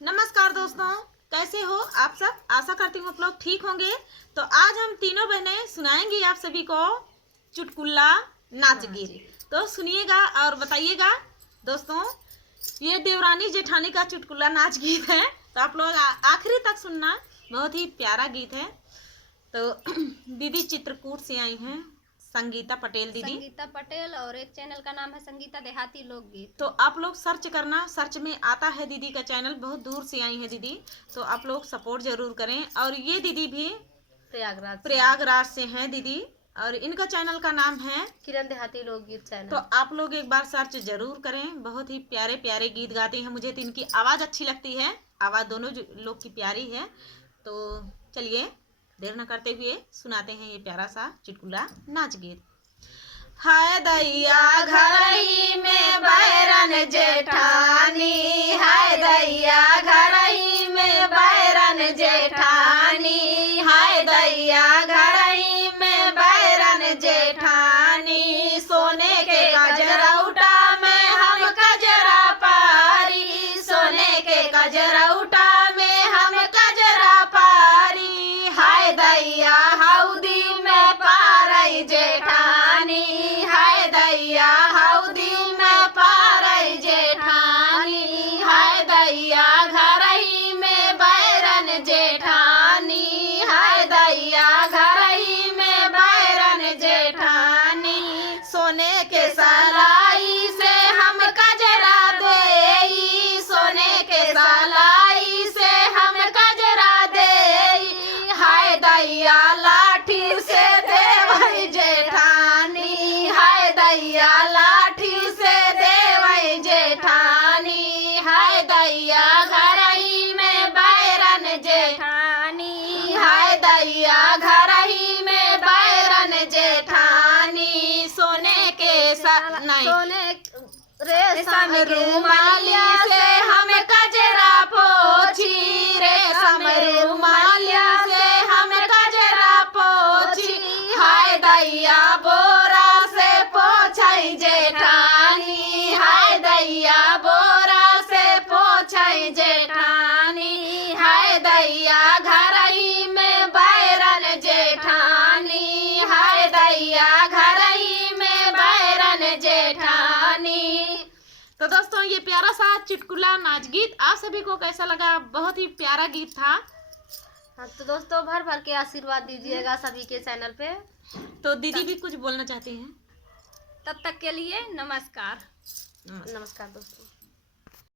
नमस्कार दोस्तों, कैसे हो आप सब। आशा करती हूँ आप लोग ठीक होंगे। तो आज हम तीनों बहनें सुनाएंगी आप सभी को चुटकुला नाच गीत। तो सुनिएगा और बताइएगा दोस्तों। ये देवरानी जेठानी का चुटकुला नाच गीत है, तो आप लोग आखिरी तक सुनना। बहुत ही प्यारा गीत है। तो दीदी चित्रकूट से आई हैं, संगीता पटेल दीदी। संगीता पटेल, और एक चैनल का नाम है संगीता देहाती लोकगीत। तो आप लोग सर्च करना, सर्च में आता है दीदी का चैनल। बहुत दूर से आई है दीदी, तो आप लोग सपोर्ट जरूर करें। और ये दीदी भी प्रयागराज से हैं दीदी, और इनका चैनल का नाम है किरण देहाती लोकगीत चैनल। तो आप लोग एक बार सर्च जरूर करें। बहुत ही प्यारे प्यारे गीत गाते हैं। मुझे तो इनकी आवाज़ अच्छी लगती है, आवाज़ दोनों लोग की प्यारी है। तो चलिए देर न करते हुए सुनाते हैं ये प्यारा सा चुटकुला नाच गीत। हाय दैया घरही में बैरन जेठानी, हाय दैया घरही में बैरन जेठानी, हाय दैया घरही में बैरन जेठानी। सोने के कजरौटा में हम कजरा पारी, सोने के कजरौटा में हम कजरा पारी। हाय दैया हौदी में पारई जेठानी, हाय दैया हौदी में पारई जेठानी, हाय दैया घरही में बैरन जेठानी, हाय दैया घरही में बैरन जेठानी। सोने के सलाई से हम कजरा देई, सोने के सलाई से हम कजरा देई। हाय दैया लाठी से देवई जेठानी, हाय दैया लाठी से देवई जेठानी, हाय दैया घरही में बैरन जेठानी, हाय दैया घरही में बैरन जेठानी। सोने के सोने रेशम रुमालिया से हम कजरा पोछी, रेशम रुमालिया से हम कजरा पोछी। हाय दैया बोरा से पोछई जेठानी, हाय दैया बोरा से पोछई जेठानी, हाय दैया घरही में बैरन जेठानी, हाय दैया घरही में बैरन जेठानी। तो दोस्तों ये प्यारा सा चुटकुला नाच गीत आप सभी को कैसा लगा। बहुत ही प्यारा गीत था। हाँ, तो दोस्तों भर भर के आशीर्वाद दीजिएगा सभी के चैनल पे। तो दीदी भी कुछ बोलना चाहती हैं। तब तक के लिए नमस्कार। नमस्कार दोस्तों।